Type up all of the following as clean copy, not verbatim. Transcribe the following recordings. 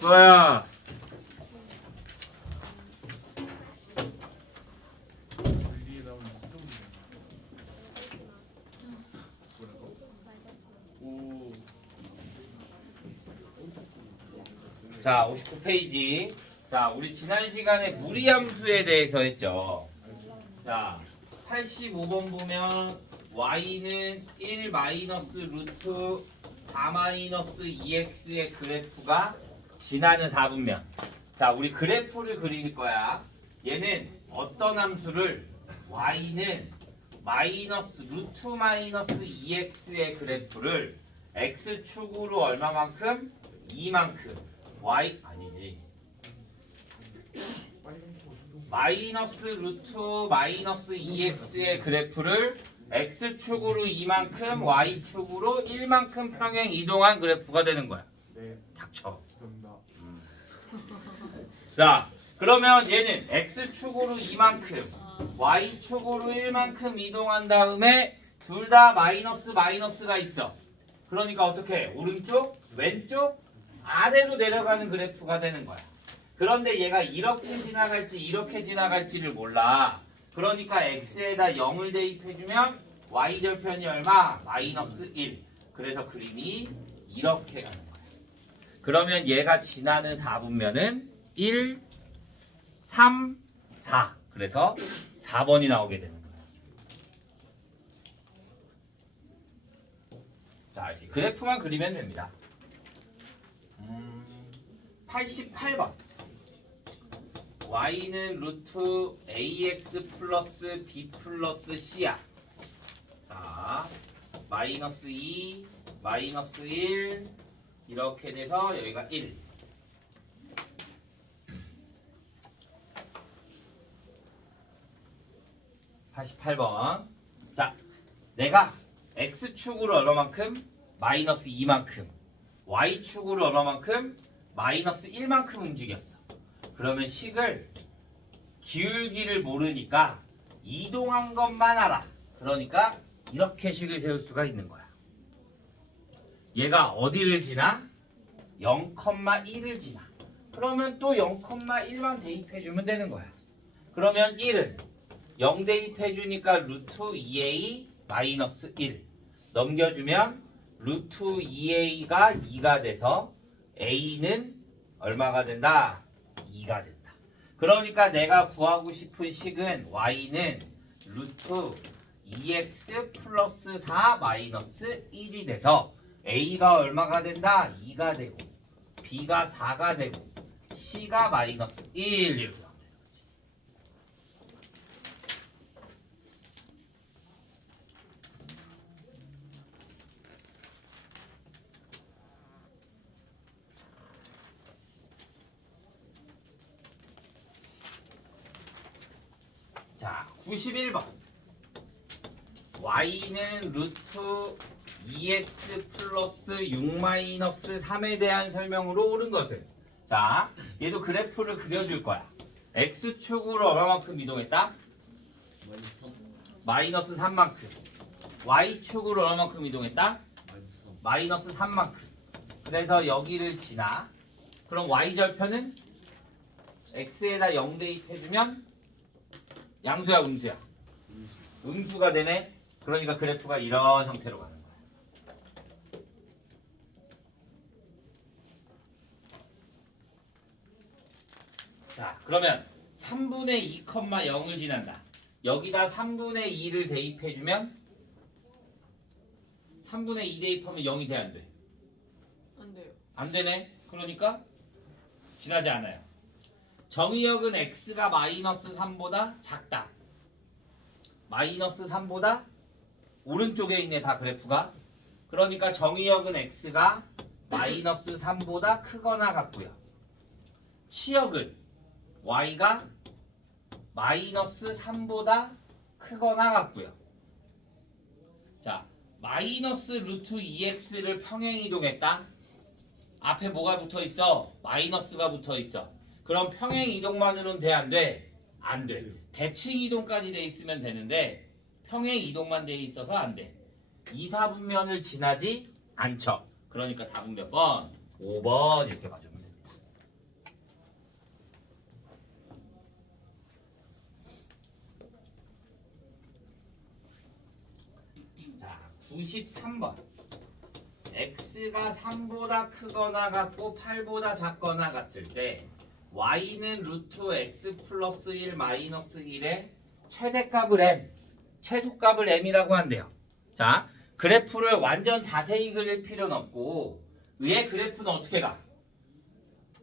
수아야. 자, 59페이지. 자, 우리 지난 시간에 무리함수에 대해서 했죠. 자, 85번 보면 y는 1 마이너스 루트 4 마이너스 2x의 그래프가 지나는 4분면. 자, 우리 그래프를 그릴 거야. 얘는 어떤 함수를 y는 마이너스 루트 마이너스 2x의 그래프를 x축으로 얼마만큼? 2만큼. y 아니지. 마이너스 루트 마이너스 2x의 그래프를 x축으로 2만큼 y축으로 1만큼 평행 이동한 그래프가 되는 거야. 네. 닥쳐. 감사합니다. 자, 그러면 얘는 x축으로 2만큼 y축으로 1만큼 이동한 다음에 둘 다 마이너스 마이너스가 있어. 그러니까 어떻게? 오른쪽, 왼쪽, 아래로 내려가는 그래프가 되는 거야. 그런데 얘가 이렇게 지나갈지 이렇게 지나갈지를 몰라. 그러니까 x에다 0을 대입해주면 y절편이 얼마? 마이너스 1. 그래서 그림이 이렇게 가는 거야. 그러면 얘가 지나는 4분면은 1, 3, 4. 그래서 4번이 나오게 되는 거야. 자, 이렇게 그래프만 그리면 됩니다. 88번. y는 루트 ax 플러스 b 플러스 c야. 자, 마이너스 2, 마이너스 1 이렇게 돼서 여기가 1. (88번) 자, 내가 x축으로 얼마만큼? 마이너스 2만큼. y축으로 얼마만큼? 마이너스 1만큼 움직였어. 그러면 식을 기울기를 모르니까 이동한 것만 알아. 그러니까 이렇게 식을 세울 수가 있는 거야. 얘가 어디를 지나? 0,1을 지나. 그러면 또 0,1만 대입해주면 되는 거야. 그러면 1은 0 대입해주니까 루트 2a 마이너스 1 넘겨주면 루트 2a가 2가 돼서 a는 얼마가 된다? 2가 된다. 그러니까 내가 구하고 싶은 식은 y는 루트 2x 플러스 4 마이너스 1이 돼서 a가 얼마가 된다? 2가 되고 b가 4가 되고 c가 마이너스 1 이렇게 나오는 거지. 자, 91번. y는 루트 2x 플러스 6 마이너스 3에 대한 설명으로 옳은 것은? 자, 얘도 그래프를 그려줄 거야. x축으로 얼마만큼 이동했다? 마이너스 3만큼. y축으로 얼마만큼 이동했다? 마이너스 3만큼. 그래서 여기를 지나. 그럼 y절편은 x에다 0 대입해주면 양수야, 음수야? 음수가 되네. 그러니까 그래프가 이런 형태로 가는 거야. 자, 그러면 3분의 2,0을 지난다. 여기다 3분의 2를 대입해주면 3분의 2 대입하면 0이 돼, 안 돼? 안 돼요. 안 되네. 그러니까 지나지 않아요. 정의역은 x가 마이너스 3보다 작다. 마이너스 3보다 오른쪽에 있네, 다 그래프가. 그러니까 정의역은 x가 마이너스 3보다 크거나 같고요. 치역은 y가 마이너스 3보다 크거나 같고요. 자, 마이너스 루트 2x를 평행 이동했다. 앞에 뭐가 붙어 있어? 마이너스가 붙어 있어. 그럼 평행 이동만으로는 돼, 안 돼? 안 돼. 대칭 이동까지 돼 있으면 되는데 평행 이동만 돼 있어서 안 돼. 2, 4분면을 지나지 않죠. 그러니까 답은 몇 번? 5번 이렇게 봐주면 됩니다. 93번. x가 3보다 크거나 같고 8보다 작거나 같을 때 y는 루트 x 플러스 1 마이너스 1의 최대값을 m, 최소값을 m이라고 한대요. 자, 그래프를 완전 자세히 그릴 필요는 없고 위에 그래프는 어떻게 가?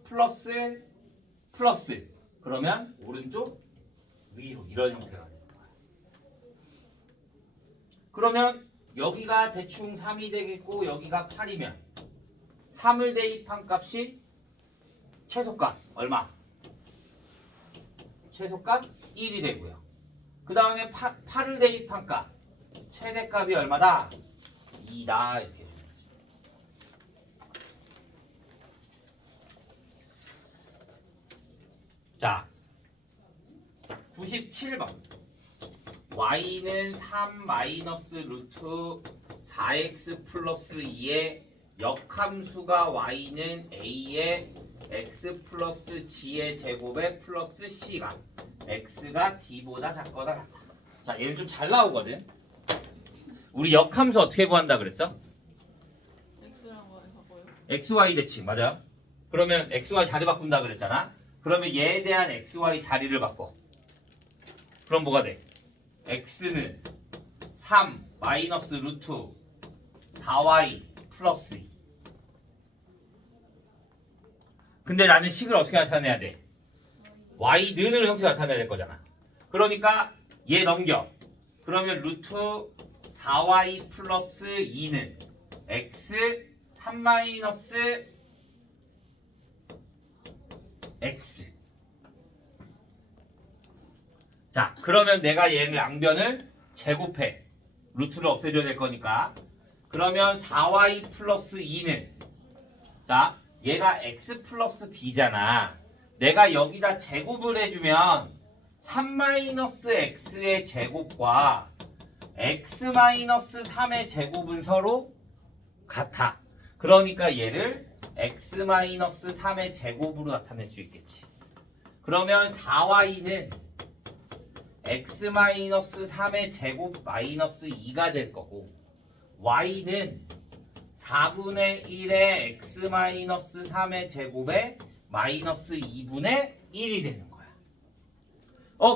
플러스 플러스. 그러면 오른쪽 위로 이런 형태가 되는 거야. 그러면 여기가 대충 3이 되겠고 여기가 8이면 3을 대입한 값이 최소값 얼마? 최소값 1이 되고요. 그 다음에 8을 대입한 값 최대값이 얼마다? 2다 이렇게 해주는 거죠. 자, 97번. y는 3 마이너스 루트 4x 플러스 2의 역함수가 y는 a의 x 플러스 g의 제곱에 플러스 c가 x가 d보다 작거나 같다. 자, 얘는 좀 잘 나오거든. 우리 역함수 어떻게 구한다 그랬어? x랑 y 바꿔요. xy 대칭 맞아. 그러면 xy 자리 바꾼다 그랬잖아. 그러면 얘에 대한 xy 자리를 바꿔. 그럼 뭐가 돼? x는 3 마이너스 루트 4y 플러스 2. 근데 나는 식을 어떻게 나타내야 돼? y는을 형태로 나타내야 될 거잖아. 그러니까 얘 넘겨. 그러면 루트 4y 플러스 2는 x 3 마이너스 x. 자, 그러면 내가 얘를 양변을 제곱해. 루트를 없애줘야 될 거니까. 그러면 4y 플러스 2는 자, 얘가 x 플러스 b잖아. 내가 여기다 제곱을 해주면 3 마이너스 x의 제곱과 x 마이너스 3의 제곱은 서로 같아. 그러니까 얘를 x 마이너스 3의 제곱으로 나타낼 수 있겠지. 그러면 4y는 x 마이너스 3의 제곱 마이너스 2가 될 거고 y는 4분의 1의 x 마이너스 3의 제곱에 마이너스 2분의 1이 되는 거야.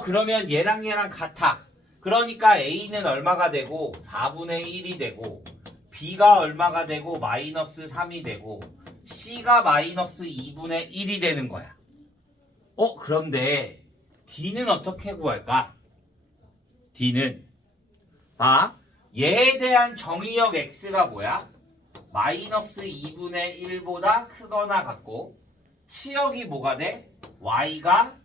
그러면 얘랑 얘랑 같아. 그러니까 a는 얼마가 되고 4분의 1이 되고 b가 얼마가 되고 마이너스 3이 되고 c가 마이너스 2분의 1이 되는 거야. 그런데 d는 어떻게 구할까? d는 얘에 대한 정의역 x가 뭐야? 마이너스 2분의 1보다 크거나 같고 치역이 뭐가 돼? y가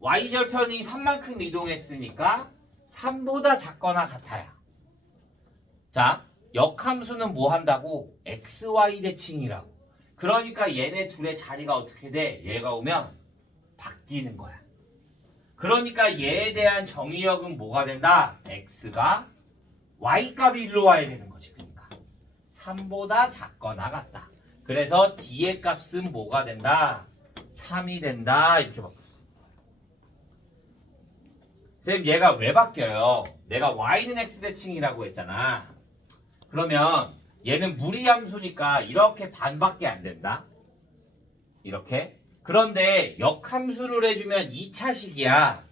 y절편이 3만큼 이동했으니까 3보다 작거나 같아야. 자, 역함수는 뭐 한다고? xy 대칭이라고. 그러니까 얘네 둘의 자리가 어떻게 돼? 얘가 오면 바뀌는 거야. 그러니까 얘에 대한 정의역은 뭐가 된다? x가 y값이 일로 와야 되는 거지. 그러니까 3보다 작거나 같다. 그래서 d의 값은 뭐가 된다? 3이 된다. 이렇게 바꿨어. 선생님 얘가 왜 바뀌어요? 내가 y는 x 대칭이라고 했잖아. 그러면 얘는 무리함수니까 이렇게 반밖에 안 된다. 이렇게. 그런데 역함수를 해주면 2차식이야.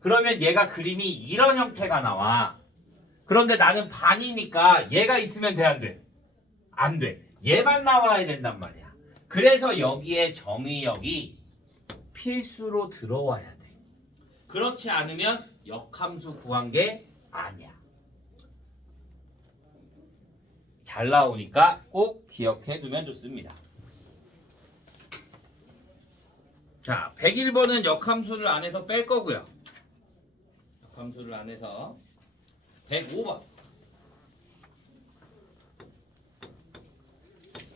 그러면 얘가 그림이 이런 형태가 나와. 그런데 나는 반이니까 얘가 있으면 돼, 안 돼? 안 돼. 얘만 나와야 된단 말이야. 그래서 여기에 정의역이 필수로 들어와야 돼. 그렇지 않으면 역함수 구한 게 아니야. 잘 나오니까 꼭 기억해 두면 좋습니다. 자, 101번은 역함수를 안에서 뺄 거고요. 역함수를 안에서 105번.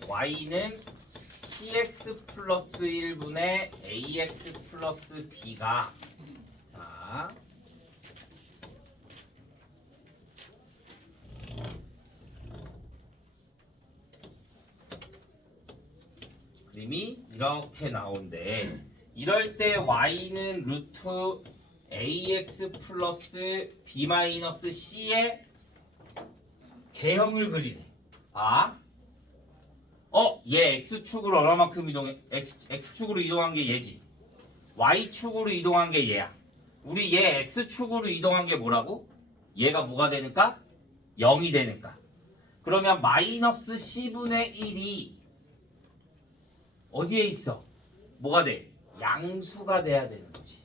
y는 cx 플러스 1분의 ax 플러스 b가 자, 그림이 이렇게 나온대. 이럴 때 y는 루트 ax 플러스 b 마이너스 c의 대형을 그리래. 아, 얘 x축으로 얼마만큼 이동해? x축으로 이동한 게 얘지. y축으로 이동한 게 얘야. 우리 얘 x축으로 이동한 게 뭐라고? 얘가 뭐가 되니까? 0이 되니까. 그러면 마이너스 c분의 1이 어디에 있어? 뭐가 돼? 양수가 돼야 되는 거지.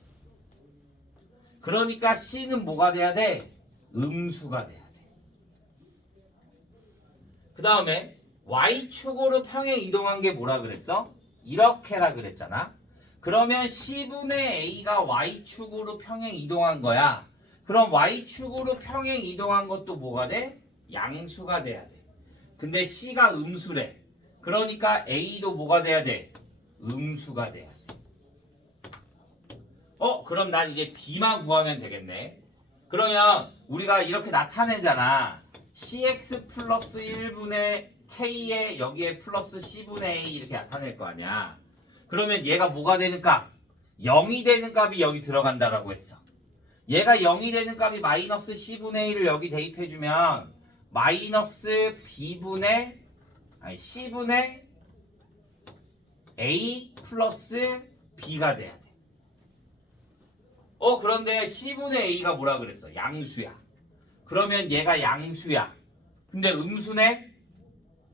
그러니까 c는 뭐가 돼야 돼? 음수가 돼야 돼. 그 다음에 y축으로 평행 이동한 게 뭐라 그랬어? 이렇게라 그랬잖아. 그러면 c분의 a가 y축으로 평행 이동한 거야. 그럼 y축으로 평행 이동한 것도 뭐가 돼? 양수가 돼야 돼. 근데 c가 음수래. 그러니까 a도 뭐가 돼야 돼? 음수가 돼야 돼. 그럼 난 이제 b만 구하면 되겠네. 그러면 우리가 이렇게 나타내잖아. cx 플러스 1분의 k에 여기에 플러스 c분의 a 이렇게 나타낼 거 아니야. 그러면 얘가 뭐가 되는 값? 0이 되는 값이 여기 들어간다라고 했어. 얘가 0이 되는 값이 마이너스 c분의 1을 여기 대입해주면 마이너스 c분의 a 플러스 b가 돼야 돼. 그런데 c분의 a가 뭐라 그랬어? 양수야. 그러면 얘가 양수야. 근데 음수네?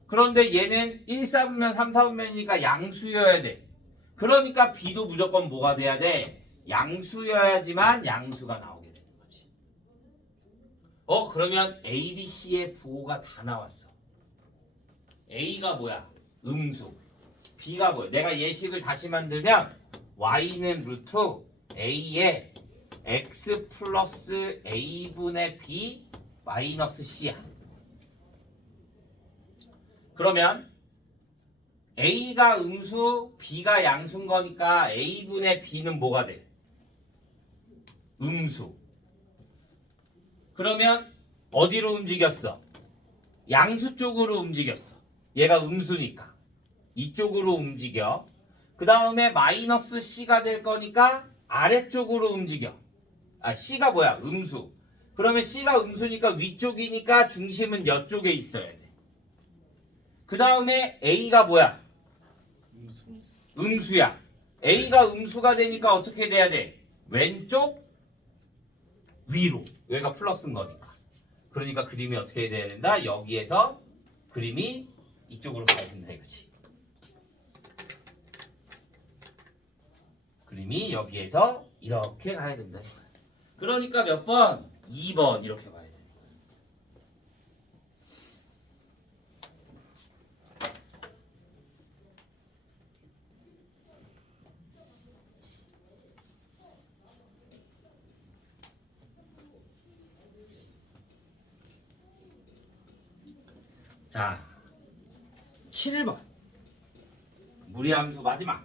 그런데 얘는 1, 4분면 3, 4분면이니까 양수여야 돼. 그러니까 b도 무조건 뭐가 돼야 돼? 양수여야지만 양수가 나오게 되는 거지. 그러면 A, B, C의 부호가 다 나왔어. A가 뭐야? 음수. B가 뭐야? 내가 예식을 다시 만들면 Y는 루트 A에 X 플러스 A분의 B 마이너스 C야. 그러면 A가 음수, B가 양수인 거니까 A분의 B는 뭐가 돼? 음수. 그러면 어디로 움직였어? 양수 쪽으로 움직였어. 얘가 음수니까. 이쪽으로 움직여. 그 다음에 마이너스 C가 될 거니까 아래쪽으로 움직여. C가 뭐야? 음수. 그러면 C가 음수니까 위쪽이니까 중심은 이쪽에 있어야 돼. 그 다음에 A가 뭐야? 음수야. A가 음수가 되니까 어떻게 돼야 돼? 왼쪽 위로. 여기가 플러스인 거니까. 그러니까 그림이 어떻게 돼야 된다? 여기에서 그림이 이쪽으로 가야 된다 이거지. 그림이 여기에서 이렇게 가야 된다. 그러니까 몇 번? 2번 이렇게 가야 돼. 자, 7번 무리함수 마지막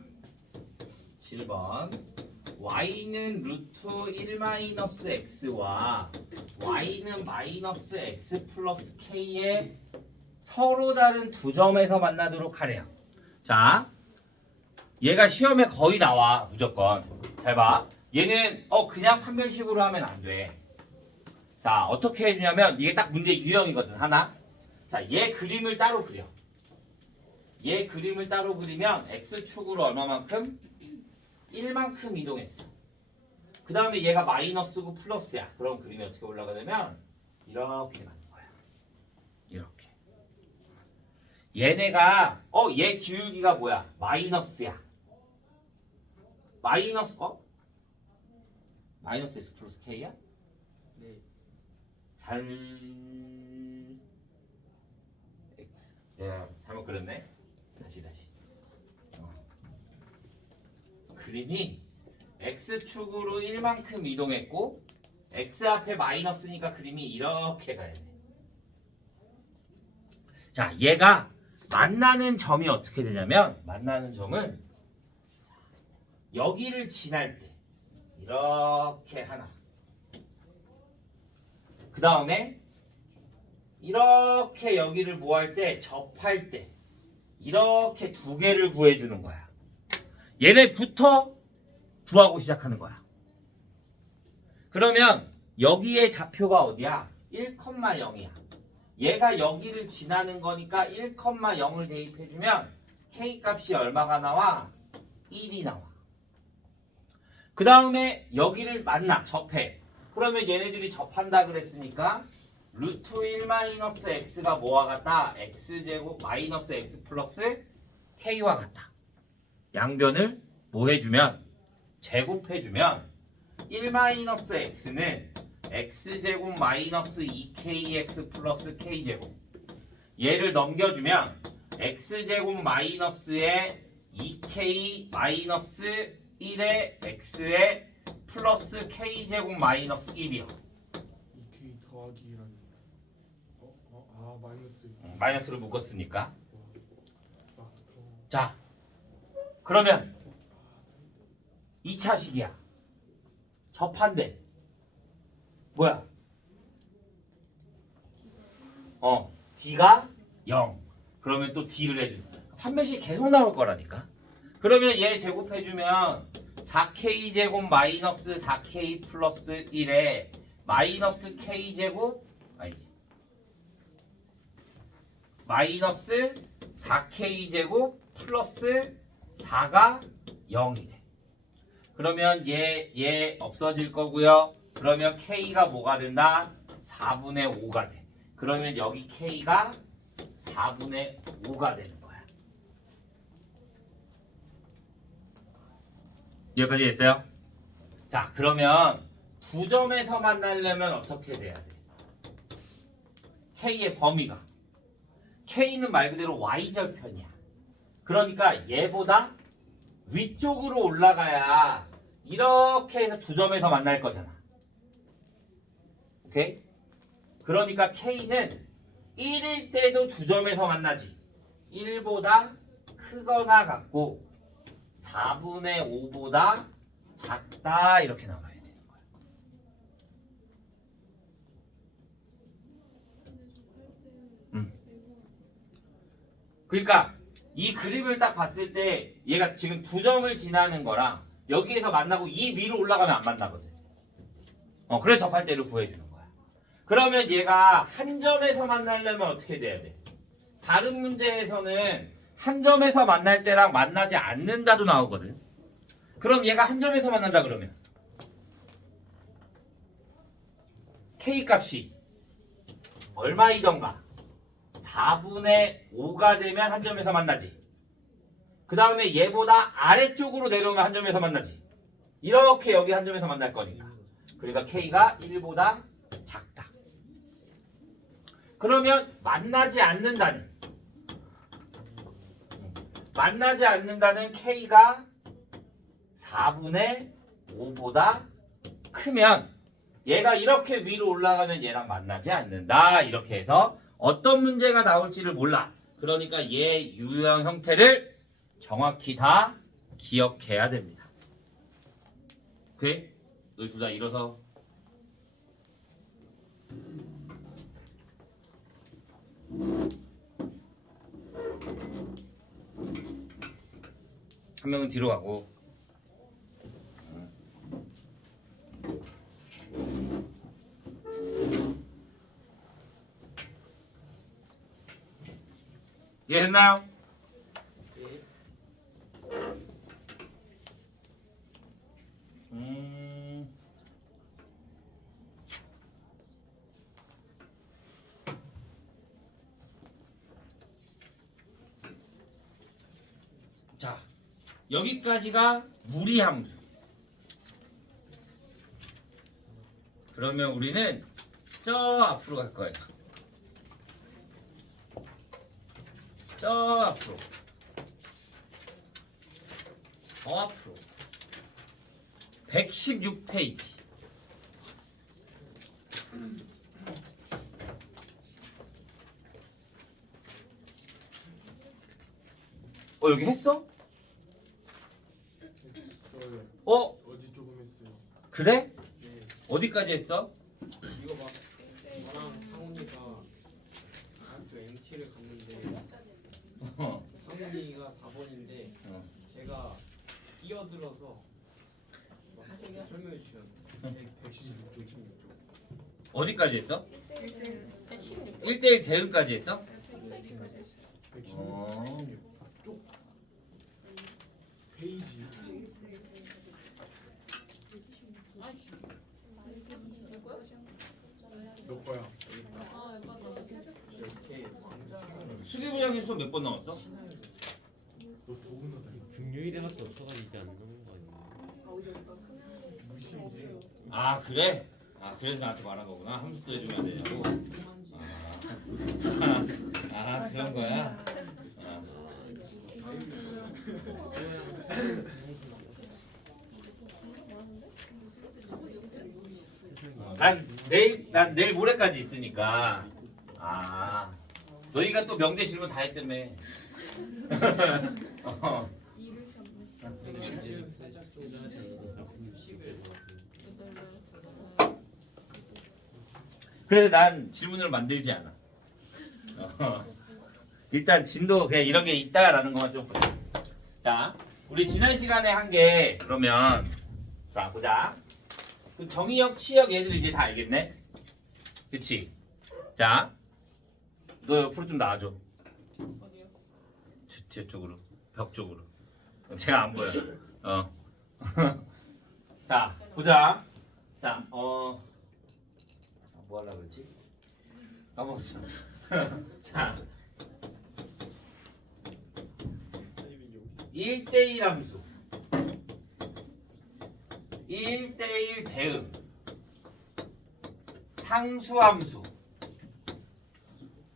7번 y는 루트 1-x와 y는 마이너스 x 플러스 k의 서로 다른 두 점에서 만나도록 하래요. 자, 얘가 시험에 거의 나와 무조건. 잘 봐. 얘는 그냥 판별식으로 하면 안 돼. 자, 어떻게 해주냐면 이게 딱 문제 유형이거든. 하나. 자, 얘 그림을 따로 그려. 얘 그림을 따로 그리면 x축으로 얼마만큼? 1만큼 이동했어. 그 다음에 얘가 마이너스고 플러스야. 그럼 그림이 어떻게 올라가냐면 이렇게 가는 거야. 이렇게. 얘네가 얘 기울기가 뭐야? 마이너스야. 마이너스 마이너스 x 플러스 k야? 네. 잘 x. 잘못 그렸네. 다시. 그림이 x축으로 1만큼 이동했고 x 앞에 마이너스니까 그림이 이렇게 가야 돼. 자, 얘가 만나는 점이 어떻게 되냐면 만나는 점은 여기를 지날 때 이렇게 하나. 그 다음에 이렇게 여기를 뭐 할 때 접할 때 이렇게 두 개를 구해주는 거야. 얘네부터 구하고 시작하는 거야. 그러면 여기에 좌표가 어디야? 1,0이야. 얘가 여기를 지나는 거니까 1,0을 대입해주면 k 값이 얼마가 나와? 1이 나와. 그 다음에 여기를 만나 접해. 그러면 얘네들이 접한다 그랬으니까 루트 1 마이너스 x가 뭐와 같다? x제곱 마이너스 x 플러스 k와 같다. 양변을 뭐 해주면? 제곱해주면 1 마이너스 x는 x제곱 마이너스 2kx 플러스 k제곱, 얘를 넘겨주면 x제곱 마이너스에 2k 마이너스 1의 x에 플러스 k제곱 마이너스 1이요. 2K 더하기라니. 마이너스. 마이너스를 묶었으니까. 그럼 자, 그러면 2차식이야. 접한대. 뭐야? D가 0. 그러면 또 D를 해주는 거야. 판별식 계속 나올 거라니까. 그러면 얘 제곱해주면 4K 제곱 마이너스 4K 플러스 1에 마이너스 K 제곱 아니지. 마이너스 4K 제곱 플러스 4가 0이 돼. 그러면 얘 없어질 거고요. 그러면 K가 뭐가 된다? 4분의 5가 돼. 그러면 여기 K가 4분의 5가 되는 거야. 여기까지 됐어요? 자, 그러면 두 점에서 만나려면 어떻게 돼야 돼? K의 범위가. K는 말 그대로 Y절편이야. 그러니까 얘보다 위쪽으로 올라가야 이렇게 해서 두 점에서 만날 거잖아. 오케이? 그러니까 K는 1일 때도 두 점에서 만나지. 1보다 크거나 같고 4분의 5보다 작다 이렇게 나와야 되는 거야. 그러니까 이 그림을 딱 봤을 때 얘가 지금 두 점을 지나는 거랑 여기에서 만나고 이 위로 올라가면 안 만나거든. 그래서 접할 때를 구해주는 거야. 그러면 얘가 한 점에서 만나려면 어떻게 돼야 돼? 다른 문제에서는 한 점에서 만날 때랑 만나지 않는다도 나오거든. 그럼 얘가 한 점에서 만난다 그러면 K 값이 얼마이던가 4분의 5가 되면 한 점에서 만나지. 그 다음에 얘보다 아래쪽으로 내려오면 한 점에서 만나지. 이렇게 여기 한 점에서 만날 거니까. 그러니까 K가 1보다 작다. 그러면 만나지 않는다는 K가 4분의 5보다 크면 얘가 이렇게 위로 올라가면 얘랑 만나지 않는다. 이렇게 해서 어떤 문제가 나올지를 몰라. 그러니까 얘 유형 형태를 정확히 다 기억해야 됩니다. 오케이? 너희 둘 다 일어서. 한 명은 뒤로 가고. 이해했나요? 자, 여기까지가 무리함수. 그러면 우리는 저 앞으로 갈 거예요. 저 앞으로. 더 앞으로. 116페이지. 여기 했어? 어디 조금 했어요. 그래? 네. 어디까지 했어? 이거 막 저랑 상훈이가 학교 MT를 갔는데 상훈이가 4번인데 제가 끼어들어서 막 설명해 주셨는데 116쪽, 16쪽. 어디까지 했어? 116. 1대1 대응까지 했어? 116 어. 쪽 페이지 아이씨. 내 거야? 몇 거야? 아, 맞아. 이렇게 수기 분양의 수 몇 번 나왔어? 너 더군다나 중요일에밖에 없어가지고 안 나오는 거 아니야? 무심이지. 아 그래? 아 그래서 나한테 말한 거구나. 함수도 해주면 안 되냐고. 아 그런 거야? 아. 난 내일 모레까지 있으니까. 아 너희가 또 명대 질문 다 했다며. 어. 그래서 난 질문을 만들지 않아. 일단 진도 그냥 이런 게 있다라는 것만 좀 보자. 자, 우리 지난 시간에 한 게 그러면 자 보자. 그 정의역, 치역 얘들 이제 다 알겠네. 그치? 자, 너 옆으로 좀 나와줘. 어디요? 제 쪽으로, 벽 쪽으로. 제가 안 보여. 자, 보자. 자, 뭐 하려고 그랬지? 까먹었어. 자, 1대1 함수. 1대1 대응. 상수함수.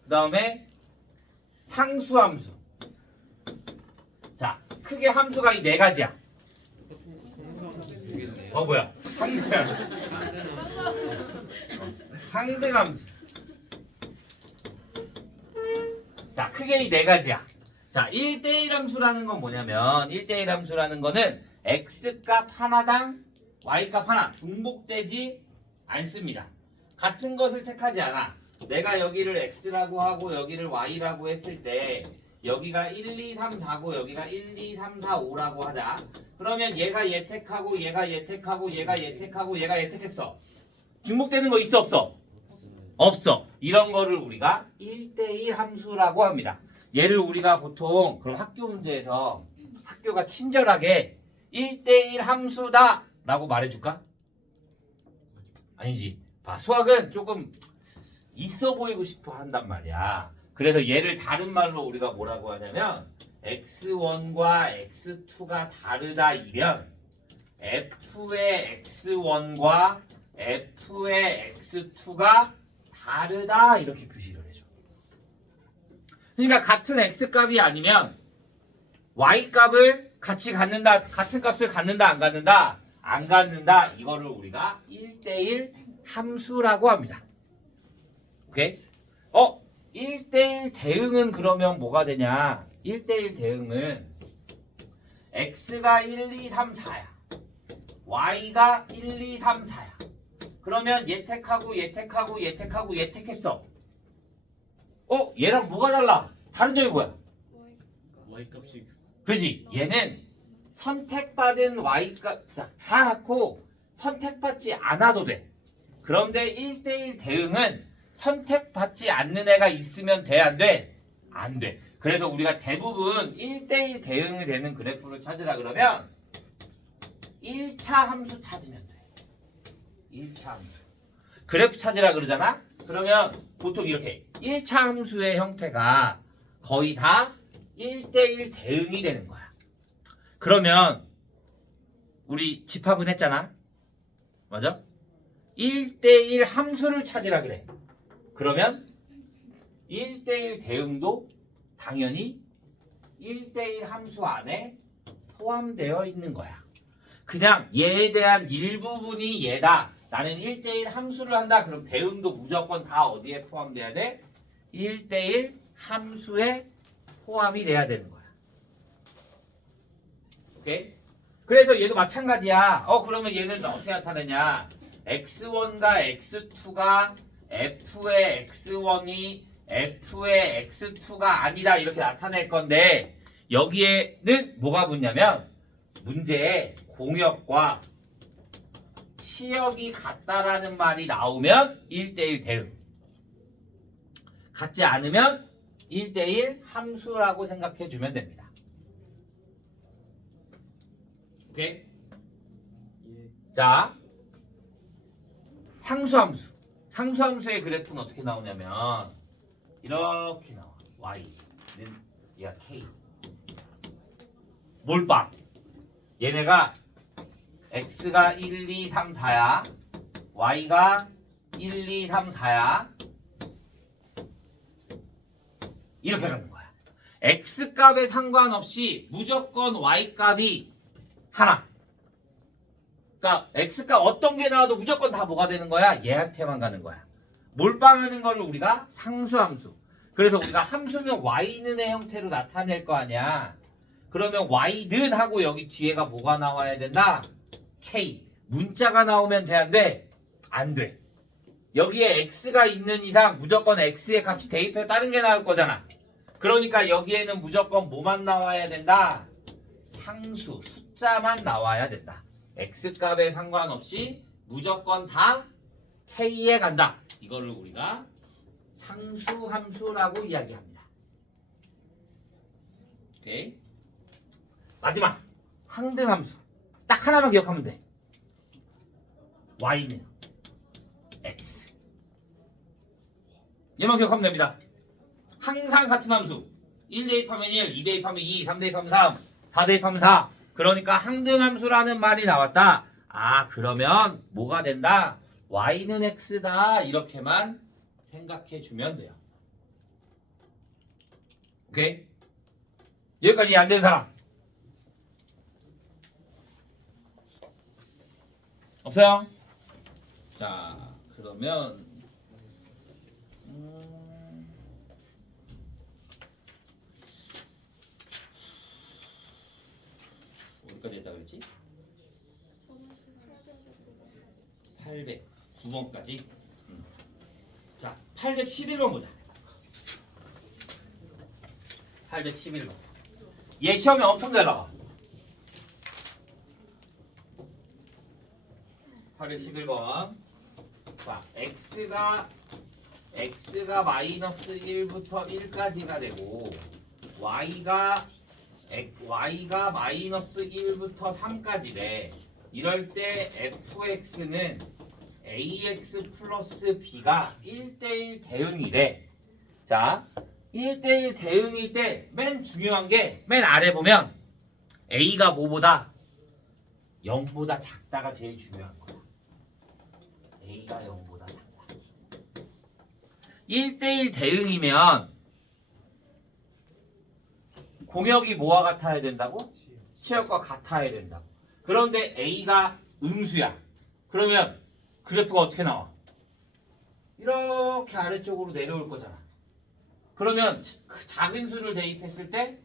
그 다음에 상수함수. 자, 크게 함수가 이 네 가지야. 뭐야? 항등함수. 자, 크게 이 네 가지야. 자, 1대1 함수라는 건 뭐냐면 1대1 함수라는 거는 x값 하나당 y값 하나 중복되지 않습니다. 같은 것을 택하지 않아. 내가 여기를 x라고 하고 여기를 y라고 했을 때 여기가 1, 2, 3, 4고 여기가 1, 2, 3, 4, 5라고 하자. 그러면 얘가 얘 택하고 얘가 얘 택하고 얘가 얘 택하고 얘가 얘 택했어. 중복되는 거 있어 없어? 없어. 이런 거를 우리가 1대1 함수라고 합니다. 얘를 우리가 보통 그럼 학교 문제에서 학교가 친절하게 1대1 함수다 라고 말해줄까? 아니지. 봐, 수학은 조금 있어 보이고 싶어 한단 말이야. 그래서 얘를 다른 말로 우리가 뭐라고 하냐면 x1과 x2가 다르다 이면 f의 x1과 f의 x2가 다르다 이렇게 표시를 해줘. 그러니까 같은 x값이 아니면 y값을 같이 갖는다, 같은 값을 갖는다 안 갖는다? 안 갖는다. 이거를 우리가 1대1 함수라고 합니다. 오케이? 1대1 대응은 그러면 뭐가 되냐? 1대1 대응은 x가 1, 2, 3, 4야. y가 1, 2, 3, 4야. 그러면 얘 택하고 얘 택하고 얘 택하고 얘 택했어. 얘랑 뭐가 달라? 다른 점이 뭐야? y값이 그지? 얘는 선택받은 y값 다 갖고 선택받지 않아도 돼. 그런데 1대1 대응은 선택받지 않는 애가 있으면 돼, 안 돼? 안 돼. 그래서 우리가 대부분 1대1 대응이 되는 그래프를 찾으라 그러면 1차 함수 찾으면 돼. 1차 함수. 그래프 찾으라 그러잖아? 그러면 보통 이렇게 1차 함수의 형태가 거의 다 1대1 대응이 되는 거야. 그러면 우리 집합은 했잖아? 맞아? 1대1 함수를 찾으라 그래. 그러면 1대1 대응도 당연히 1대1 함수 안에 포함되어 있는 거야. 그냥 얘에 대한 일부분이 얘다. 나는 1대1 함수를 한다. 그럼 대응도 무조건 다 어디에 포함돼야 돼? 1대1 함수에 포함이 돼야 되는 거야. 오케이? 그래서 얘도 마찬가지야. 그러면 얘는 어떻게 나타내냐? x1과 x2가 f의 x1이 f의 x2가 아니다 이렇게 나타낼 건데 여기에는 뭐가 붙냐면 문제에 공역과 치역이 같다라는 말이 나오면 1대1 대응. 같지 않으면 1대1 함수라고 생각해 주면 됩니다. 오케이? 예. 자, 상수함수. 상수함수의 그래프는 어떻게 나오냐면 이렇게 나와. y는 얘가 k. 몰빵. 얘네가 x가 1, 2, 3, 4야. y가 1, 2, 3, 4야. 이렇게 가는 거야. x값에 상관없이 무조건 y값이 하나. 그러니까 x값 어떤 게 나와도 무조건 다 뭐가 되는 거야? 얘한테만 가는 거야. 몰빵하는 걸 우리가 상수함수. 그래서 우리가 함수는 y는의 형태로 나타낼 거 아니야. 그러면 y는 하고 여기 뒤에가 뭐가 나와야 된다? k. 문자가 나오면 되는데 안 돼. 여기에 x가 있는 이상 무조건 x의 값이 대입해 다른 게 나올 거잖아. 그러니까 여기에는 무조건 뭐만 나와야 된다? 상수, 숫자만 나와야 된다. x값에 상관없이 무조건 다 k에 간다. 이거를 우리가 상수함수라고 이야기합니다. 오케이. 마지막 항등함수. 딱 하나만 기억하면 돼. y는 x. 얘만 기억하면 됩니다. 항상 같은 함수. 1 대입하면 1, 2 대입하면 2, 3 대입하면 3, 4 대입하면 4. 그러니까 항등함수라는 말이 나왔다. 아, 그러면 뭐가 된다? y는 x다. 이렇게만 생각해 주면 돼요. 오케이? 여기까지 안 된 사람? 없어요? 자, 그러면 어디까지 했다 그랬지? 809번까지. 자, 811번 보자. 811번. 얘 시험에 엄청 잘 나와. 811번. 자, x가 마이너스 1부터 1까지가 되고 y가 마이너스 1부터 3까지래. 이럴 때 fx는 ax 플러스 b가 1대1 대응이래. 자, 1대1 대응일 때 맨 중요한 게 맨 아래 보면 a가 뭐보다 0보다 작다가 제일 중요한 거야. a가 0보다 작다. 1대1 대응이면 공역이 뭐와 같아야 된다고? 치역과 같아야 된다고. 그런데 a가 음수야. 그러면 그래프가 어떻게 나와? 이렇게 아래쪽으로 내려올 거잖아. 그러면 작은 수를 대입했을 때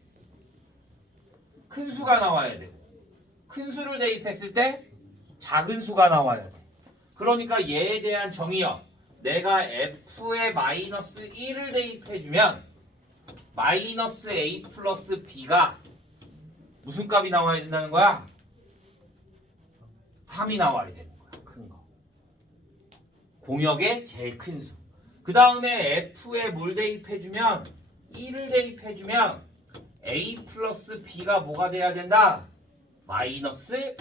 큰 수가 나와야 되고, 큰 수를 대입했을 때 작은 수가 나와야 돼. 그러니까 얘에 대한 정의역, 내가 f에 마이너스 1을 대입해주면 마이너스 a 플러스 b가 무슨 값이 나와야 된다는 거야? 3이 나와야 되는 거야. 큰 거. 공역의 제일 큰 수. 그 다음에 f에 뭘 대입해주면 1을 대입해주면 a 플러스 b가 뭐가 돼야 된다? 마이너스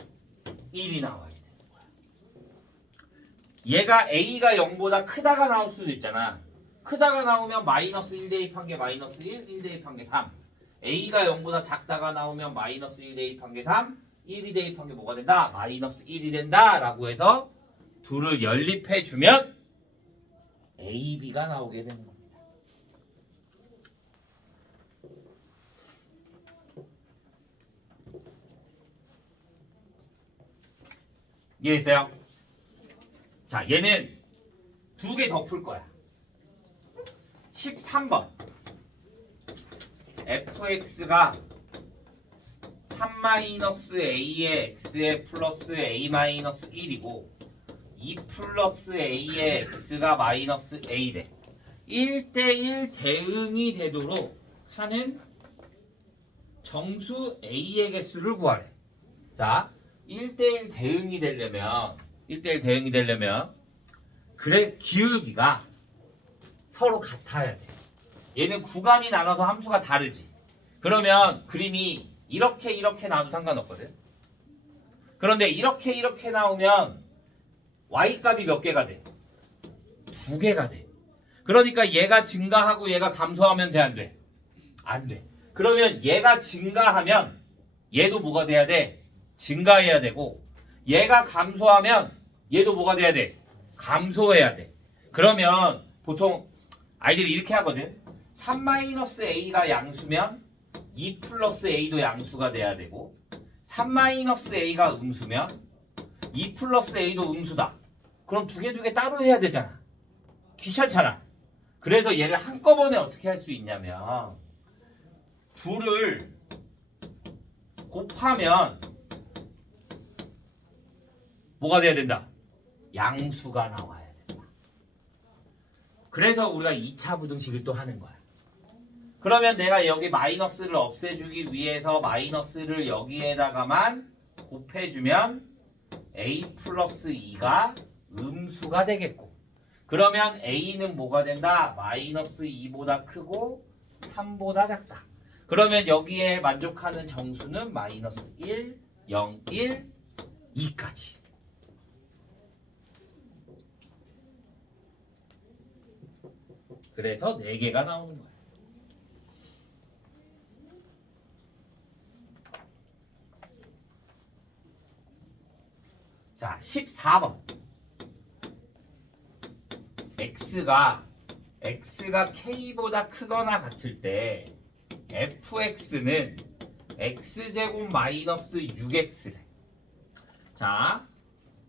1이 나와야 되는 거야. 얘가 a가 0보다 크다가 나올 수도 있잖아. 크다가 나오면 마이너스 1 대입한 게 마이너스 1 대입한 게 3. a가 0보다 작다가 나오면 마이너스 1 대입한 게 3, 1이 대입한 게 뭐가 된다? 마이너스 1이 된다 라고 해서 둘을 연립해주면 a, b가 나오게 되는 겁니다. 이해했어요? 자, 얘는 두 개 더 풀 거야. 13번. fx가 3-a의 x에 플러스 a-1이고 2 플러스 a의 x가 마이너스 a래. 1대1 대응이 되도록 하는 정수 a의 개수를 구하래. 자, 1대1 대응이 되려면 그래 기울기가 서로 같아야 돼. 얘는 구간이 나눠서 함수가 다르지. 그러면 그림이 이렇게 나와도 상관없거든. 그런데 이렇게 나오면 y값이 몇 개가 돼? 2개가 돼. 그러니까 얘가 증가하고 얘가 감소하면 돼, 안 돼? 안 돼. 그러면 얘가 증가하면 얘도 뭐가 돼야 돼? 증가해야 되고, 얘가 감소하면 얘도 뭐가 돼야 돼? 감소해야 돼. 그러면 보통 아이들이 이렇게 하거든. 3-a가 양수면 2 플러스 a도 양수가 돼야 되고, 3-a가 음수면 2 플러스 a도 음수다. 그럼 두 개 따로 해야 되잖아. 귀찮잖아. 그래서 얘를 한꺼번에 어떻게 할 수 있냐면, 둘을 곱하면 뭐가 돼야 된다? 양수가 나와야 된다. 그래서 우리가 2차 부등식을 또 하는 거야. 그러면 내가 여기 마이너스를 없애주기 위해서 마이너스를 여기에다가만 곱해주면 a 플러스 2가 음수가 되겠고, 그러면 a는 뭐가 된다? 마이너스 2보다 크고 3보다 작다. 그러면 여기에 만족하는 정수는 마이너스 1, 0, 1, 2까지. 그래서 4개가 나오는 거야. 자, 14번. x가 k보다 크거나 같을 때 fx는 x제곱 마이너스 6x래. 자,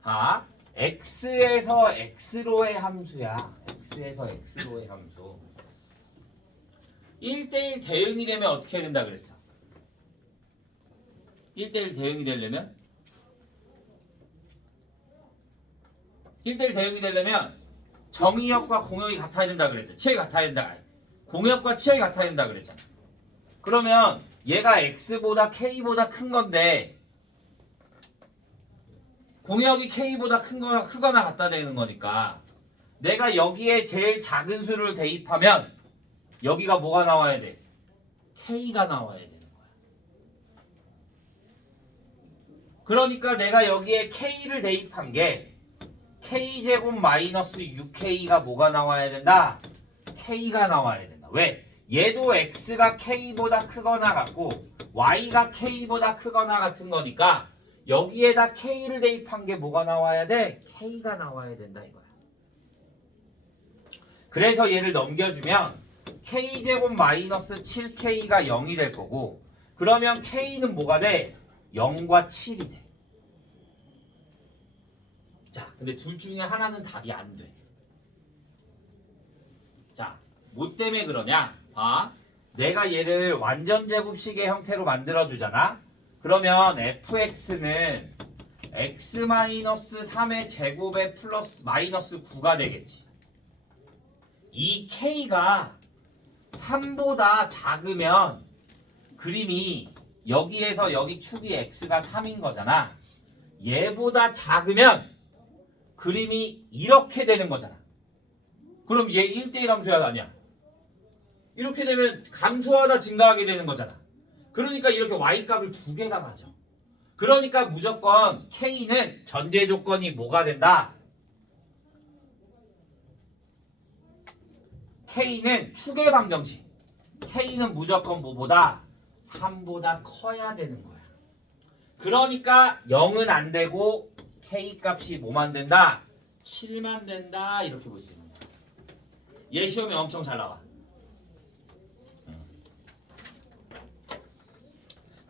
봐. x에서 x로의 함수야. x에서 x로의 함수. 1대1 대응이 되면 어떻게 해야 된다 그랬어? 1대1 대응이 되려면 1대1 대응이 되려면 정의역과 공역이 같아야 된다 그랬죠. 치역이 같아야 된다. 공역과 치역이 같아야 된다 그랬잖아. 그러면 얘가 x보다 k보다 큰 건데 공역이 k보다 크거나 같다 되는 거니까 내가 여기에 제일 작은 수를 대입하면 여기가 뭐가 나와야 돼? k가 나와야 되는 거야. 그러니까 내가 여기에 k를 대입한 게 k제곱 마이너스 6k가 뭐가 나와야 된다? k가 나와야 된다. 왜? 얘도 x가 k보다 크거나 같고 y가 k보다 크거나 같은 거니까 여기에다 k를 대입한 게 뭐가 나와야 돼? k가 나와야 된다 이거야. 그래서 얘를 넘겨주면 k제곱 마이너스 7k가 0이 될 거고, 그러면 k는 뭐가 돼? 0과 7이 돼. 자, 근데 둘 중에 하나는 답이 안 돼. 자, 뭐 때문에 그러냐? 봐. 내가 얘를 완전 제곱식의 형태로 만들어 주잖아. 그러면 fx는 x-3의 제곱에 플러스 마이너스 9가 되겠지. 이 k가 3보다 작으면 그림이 여기에서 여기 축이 x가 3인 거잖아. 얘보다 작으면 그림이 이렇게 되는 거잖아. 그럼 얘 1대1 함수야 아니야? 이렇게 되면 감소하다 증가하게 되는 거잖아. 그러니까 이렇게 y값을 2개가 가져. 그러니까 무조건 k는 전제 조건이 뭐가 된다? k는 축의 방정식. k는 무조건 뭐보다? 3보다 커야 되는 거야. 그러니까 0은 안 되고 k값이 뭐만 된다? 7만 된다. 이렇게 볼 수 있는 거야. 얘 시험에 엄청 잘 나와.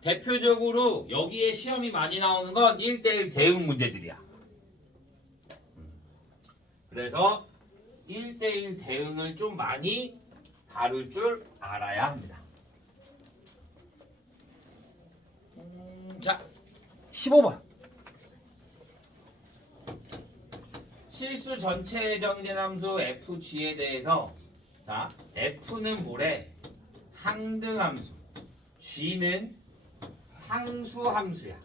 대표적으로 여기에 시험이 많이 나오는 건 1대1 대응 문제들이야. 그래서 1대1 대응을 좀 많이 다룰 줄 알아야 합니다. 자, 15번. 실수 전체에 정의된 함수 fg에 대해서, 자, f는 뭐래? 항등함수. g는 상수함수야.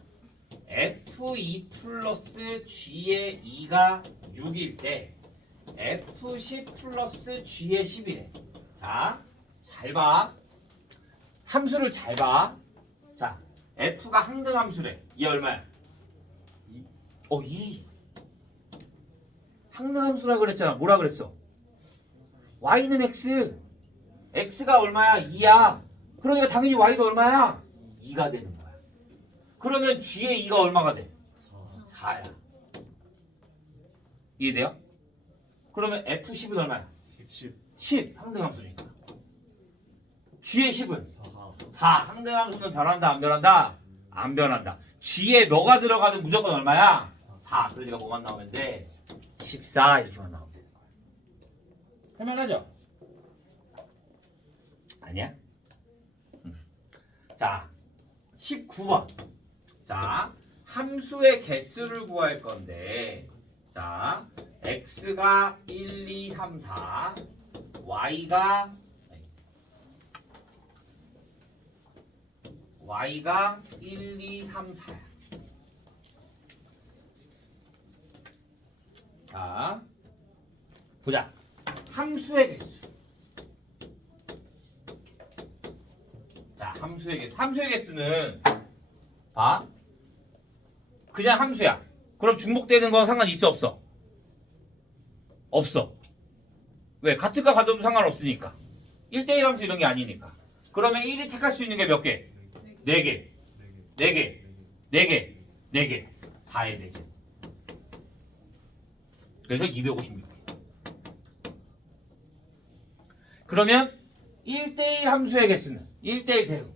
f2 플러스 g의 2가 6일 때 f10 플러스 g의 10이래. 자, 잘 봐. 함수를 잘 봐. 자, f가 항등함수래. 이 얼마야? 2. 항등함수라 그랬잖아. 뭐라 그랬어? y는 x. x가 얼마야? 2야. 그러니까 당연히 y도 얼마야? 2가 되는 거야. 그러면 g의 2가 얼마가 돼? 4야. 이해돼요? 그러면 f10은 얼마야? 10. 항등함수니까. g의 10은? 4. 항등함수는 변한다 안 변한다? 안 변한다. g에 뭐가 들어가도 무조건 얼마야? 4. 그러니까 뭐만 나오면 돼? 14 이렇게만 나오면 되는 거야. 할만하죠? 아니야? 자, 19번. 자, 함수의 개수를 구할 건데, 자, x가 1, 2, 3, 4, y가 1, 2, 3, 4야. 자, 보자. 함수의 개수. 자, 함수의 개수. 함수의 개수는 봐. 그냥 함수야. 그럼 중복되는 거 상관 있어 없어? 없어. 왜? 같은 거 가져도 상관없으니까. 1대1 함수 이런 게 아니니까. 그러면 1이 택할 수 있는 게 몇 개? 4개. 4개. 4개. 4개. 4의 대제. 그래서 256개. 그러면 1대1 함수의 개수는 1대1 대응.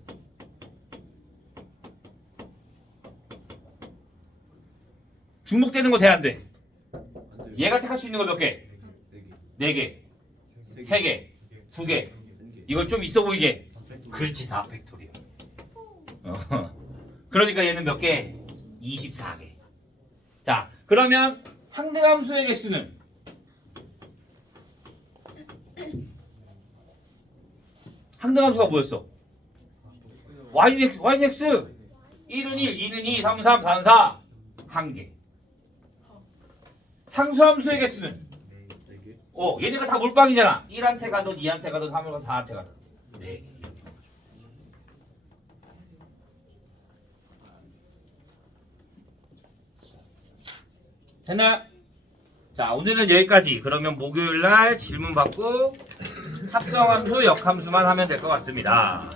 중복되는 거 돼 안 돼? 얘가 택할 수 있는 거 몇 개? 4개. 3개. 2개. 이걸 좀 있어 보이게. 그렇지, 4팩토리얼. 그러니까 얘는 몇 개? 24개. 자, 그러면 항등함수의 개수는 항등함수가 뭐였어? y는 x. 1은 1, 2는 2, 3은 3, 4는 4. 1개. 상수함수의 개수는? 얘네가 다 몰빵이잖아. 1한테 가든 2한테 가든 3한테 가든 4한테 가든. 4개. 됐나요? 자, 오늘은 여기까지. 그러면 목요일날 질문 받고 합성함수, 역함수만 하면 될 것 같습니다.